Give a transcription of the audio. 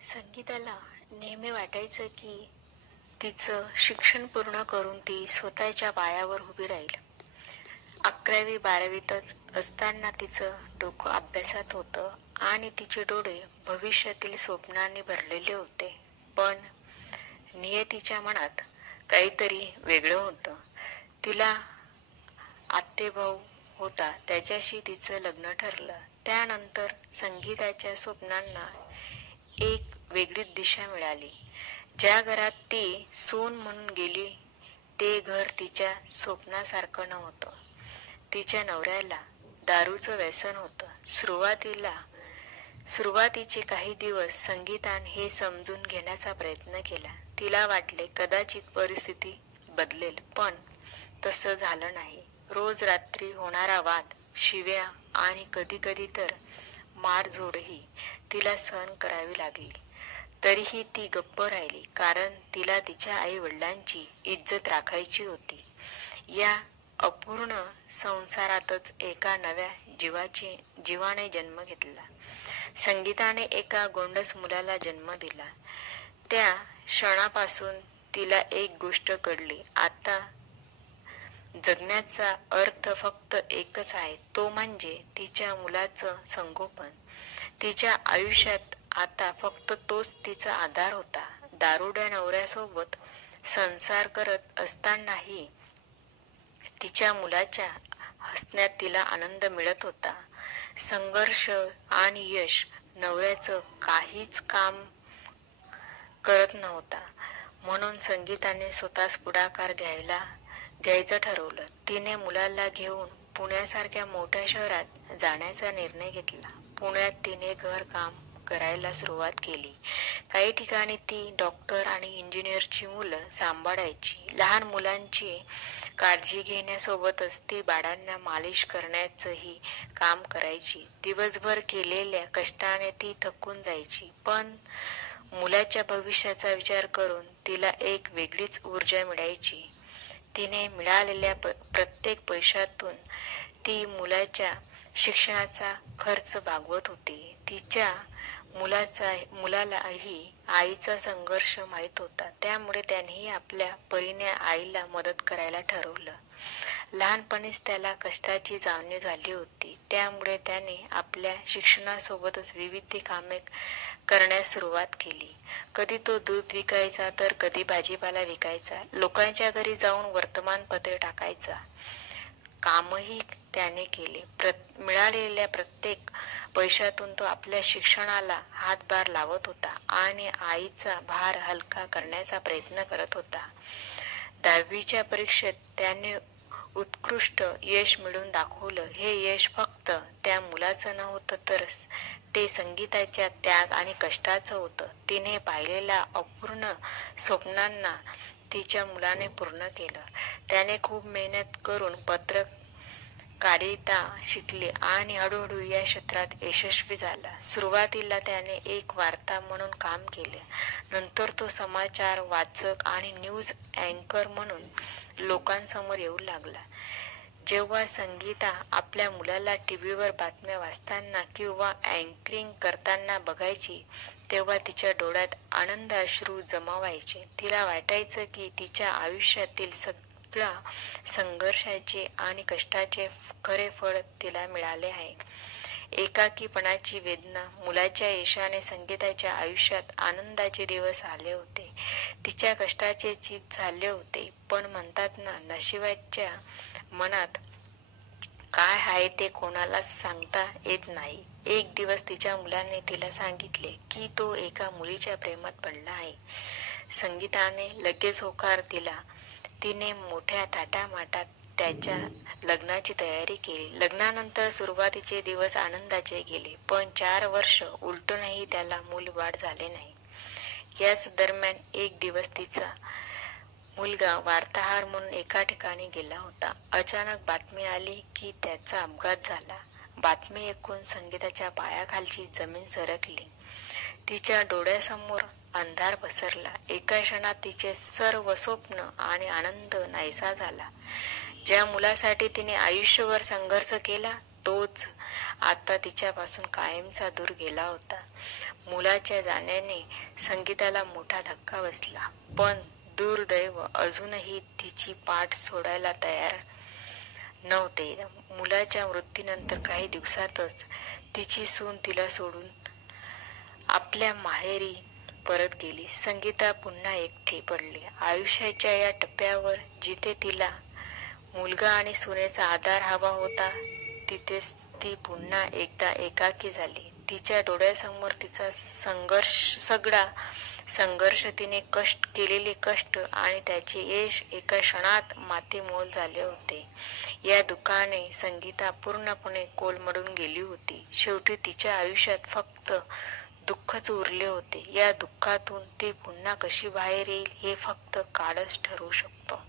संगीताला नेहमी वाटायचं की तिचं शिक्षण पूर्ण करून ती स्वतःच्या पायावर उभी राहील. 11वी-12वीतच असताना तिचं डोकं अभ्यासात होतं आणि तिचे डोळे भविष्यातील स्वप्नांनी भरलेले होते. पण नियतीच्या मनात काहीतरी वेगळं होतं. तिला आत्तेभाऊ होता, त्याच्याशी तिचं लग्न ठरलं. त्यानंतर संगीताच्या स्वप्नांना एक वेगळीच दिशा मिळाली. ज्या घरात ती सून म्हणून गेली ते घर तिच्या स्वप्नासारखं नव्हतं. तिच्या नवऱ्याला दारूचं व्यसन होतं. सुरुवातीचे काही दिवस संगीताने हे समजून घेण्याचा प्रयत्न केला. तिला वाटले कदाचित परिस्थिती बदलेल, पण तसं झालं नाही. रोज रात्री होणारा वाद, शिव्या आणि कधी कधी तर मारझोडही तिला सहन करावी लागली. तरीही ती गप्प राहिली, कारण तिला तिच्या आई वडिलांची इज्जत राखायची होती. या अपूर्ण संसारातच एका नव्या जीवाने जन्म घेतला. संगीताने एका गोंडस मुलाला जन्म दिला. त्या क्षणापासून तिला एक गोष्ट कळली. आता जगण्याचा अर्थ फक्त एकच आहे, तो म्हणजे तिच्या मुलाचं संगोपन. तिच्या आयुष्यात आता फक्त तोच तिचा आधार होता. दारुड्या नवऱ्यासोबत संसार करत असतानाही तिच्या मुलाच्या हसण्यात तिला आनंद मिळत होता. संघर्ष आणि यश नवऱ्याचं काहीच काम करत नव्हता. म्हणून संगीताने स्वतःच पुढाकार घ्यायचं ठरवलं. तिने मुलाला घेऊन पुण्यासारख्या मोठ्या शहरात जाण्याचा निर्णय घेतला. पुण्यात तिने घरकाम करायला सुरुवात केली. काही ठिकाणी ती डॉक्टर आणि इंजिनियरची मुलं सांभाळायची. लहान मुलांची काळजी घेण्यासोबतच ती बाळांना मालिश करण्याचंही काम करायची. दिवसभर केलेल्या कष्टाने ती थकून जायची, पण मुलाच्या भविष्याचा विचार करून तिला एक वेगळीच ऊर्जा मिळायची. तिने मिळालेल्या प्रत्येक पैशातून ती मुलाच्या शिक्षणाचा खर्च भागवत होती. तिच्या मुलालाही आईचा संघर्ष माहीत होता, त्यामुळे त्यानेही आपल्या परीने आईला मदत करायला ठरवलं. लहानपणीच त्याला कष्टाची जाणीव झाली होती, त्यामुळे त्याने आपल्या शिक्षणासोबतच विविध कामे करण्यास सुरुवात केली. कधी तो दूध विकायचा, तर कधी भाजीपाला विकायचा. लोकांच्या घरी जाऊन वर्तमानपत्रे टाकायचा कामही त्याने केले. मिळालेल्या प्रत्येक पैशातून तो आपल्या शिक्षणाला हातभार लावत होता आणि आईचा भार हलका करण्याचा प्रयत्न करत होता. 10वीच्या परीक्षेत त्याने उत्कृष्ट यश मिळवून दाखवलं. हे यश फक्त त्या मुलाचं नव्हतं, तर ते संगीताच्या त्याग आणि कष्टाचं होतं. तिने पाहिलेल्या अपूर्ण स्वप्नांना तिच्या मुलाने पूर्ण केलं. त्याने खूप मेहनत करून पत्रकारिता शिकली आणि हळूहळू या क्षेत्रात यशस्वी झाला. सुरुवातीला त्याने एक वार्ता म्हणून काम केले. नंतर तो समाचार वाचक आणि न्यूज अँकर म्हणून लोकांसमोर येऊ लागला. जेव्हा संगीता आपल्या मुलाला टीव्हीवर बातम्या वाचताना किंवा अँकरिंग करताना बघायची, तेव्हा तिच्या डोळ्यात आनंद अश्रू जमा व्हायचे. तिला वाटायचं की तिच्या आयुष्यातील सगळ्या संघर्षाचे आणि कष्टाचे खरे फळ तिला मिळाले आहे. एकाकीपणाची वेदना, मुलाच्या यशाने संगीताच्या आयुष्यात आनंदाचे दिवस आले होते. तिच्या कष्टाचे चीज झाले होते. पण म्हणतात ना, नशिबाच्या मनात काय आहे ते कोणालाच सांगता येत नाही. एक दिवस तिच्या मुलाने तिला सांगितले की तो एका मुलीच्या प्रेमात पडला आहे. संगीताने लगेच होकार दिला. तिने मोठ्या थाटामाटात त्याच्या लग्नाची तयारी केली. लग्नानंतर सुरुवातीचे दिवस आनंदाचे गेले, पण 4 वर्ष उलटूनही त्याला मूलबाळ झाले नाही. याच दरम्यान एक दिवस तिचा मुलगा वार्ताहर म्हणून एका ठिकाणी गेला होता. अचानक बातमी आली की त्याचा अपघात झाला. बातमी ऐकून संगीताच्या पायाखालची जमीन सरकली. तिच्या डोळ्यासमोर अंधार पसरला. एका क्षणात तिचे सर्व स्वप्न आणि आनंद नाहीसा झाला. ज्या मुलासाठी तिने आयुष्यभर संघर्ष केला, तोच आता तिच्यापासून कायमचा दूर गेला होता. मुलाच्या जाण्याने संगीताला मोठा धक्का बसला. पण दुर्दैव अजूनही तिची पाठ सोडायला तयार नव्हते. मुलाच्या मृत्यूनंतर काही दिवसातच तिची सून तिला सोडून आपल्या माहेरी परत गेली. संगीता पुन्हा एकटी पडली. आयुष्याच्या या टप्प्यावर जिथे तिला मुलगा आणि सुनेचा आधार हवा होता, तिथेच ती पुन्हा एकदा एकाकी झाली. तिच्या डोळ्यासमोर तिचा सगळा संघर्ष, तिने केलेले कष्ट आणि त्याचे यश एका क्षणात मातीमोल झाले होते. या दुःखाने संगीता पूर्णपणे कोलमडून गेली होती. शेवटी तिच्या आयुष्यात फक्त दुःखच उरले होते. या दुःखातून ती पुन्हा कशी बाहेर येईल हे फक्त काळच ठरवू शकतो.